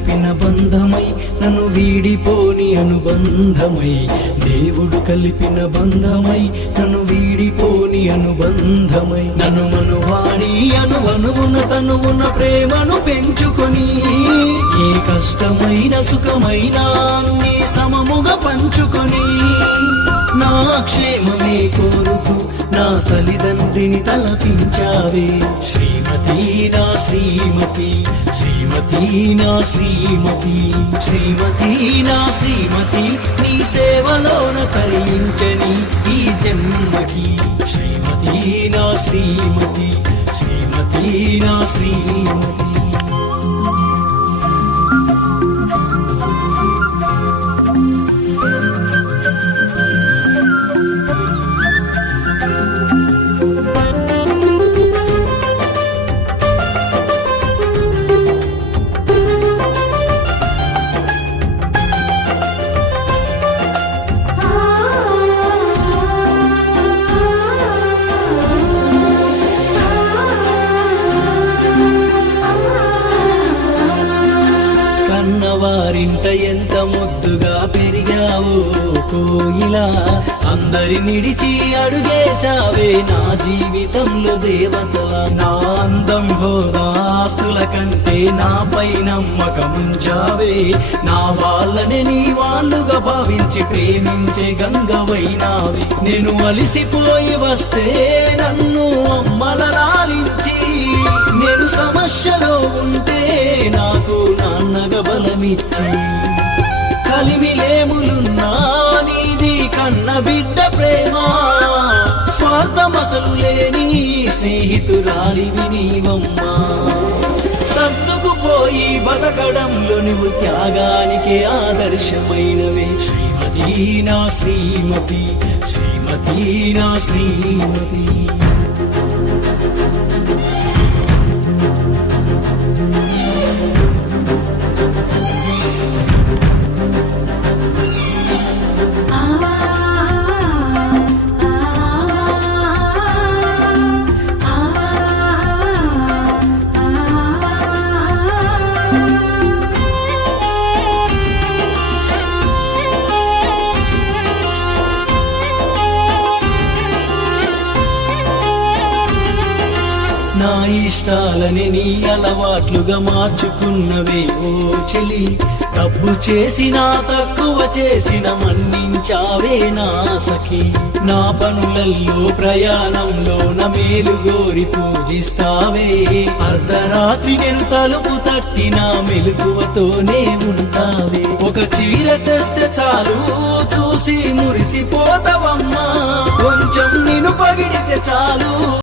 కలిపిన బంధమై నన్ను వీడిపోని అనుబంధమై, దేవుడు కలిపిన బంధమై నన్ను వీడిపోని అనుబంధమై, నన్ను మనువాడి అనువనువున తనువున ప్రేమను పెంచుకొని, ఏ కష్టమైన సుఖమైన అన్ని సమముగా పంచుకొని, నా క్షేమమే కోరుతూ నా తల్లిదండ్రిని తలపించావే. శ్రీమతి నా శ్రీమతి, శ్రీమతి నా శ్రీమతి, శ్రీమతి నా శ్రీమతి, నీ సేవలోన తరించని ఈ జన్మకి. శ్రీమతి నా శ్రీమతి, శ్రీమతి నా శ్రీమతి. వారింట ఎంత ముద్దుగా పెరిగావో కోయిలా, అందరి నిడిచి అడుగేశావే నా జీవితంలో దేవతలా. నా అందం హోదాస్తుల కంటే నాపై నమ్మకముంచావే, నా వాళ్ళని నీ వాళ్ళుగా భావించి ప్రేమించే గంగవైనావే. నేను అలిసిపోయి వస్తే నన్ను అమ్మల లాలించి, నేను సమస్యలో ఉంటే నాకు నాన్నగా బలమిచ్చి, కలిమిలేములున్నా నీది కన్న బిడ్డ ప్రేమ, స్వార్థమసలు లేని స్నేహితురాలివి నీవమ్మా. సర్దుకుపోయి బతకడంలో నువ్వు త్యాగానికి ఆదర్శమైనవే. శ్రీమతి నా శ్రీమతి, శ్రీమతి నా శ్రీమతి. నా ఇష్టాలని నీ అలవాట్లుగా మార్చుకున్నవే ఓ చెలి, తప్పు చేసినా తక్కువ చేసిన మన్నించావే నా సఖి. నా పనులల్లో ప్రయాణంలో నా మేలు గోరి పూజిస్తావే, అర్ధరాత్రి నేను తలుపు తట్టిన మెలకువతోనే ఉంటావే. ఒక చీర తెస్తే చాలు చూసి మురిసిపోతావమ్మా, కొంచెం నిన్ను పగిడితే చాలు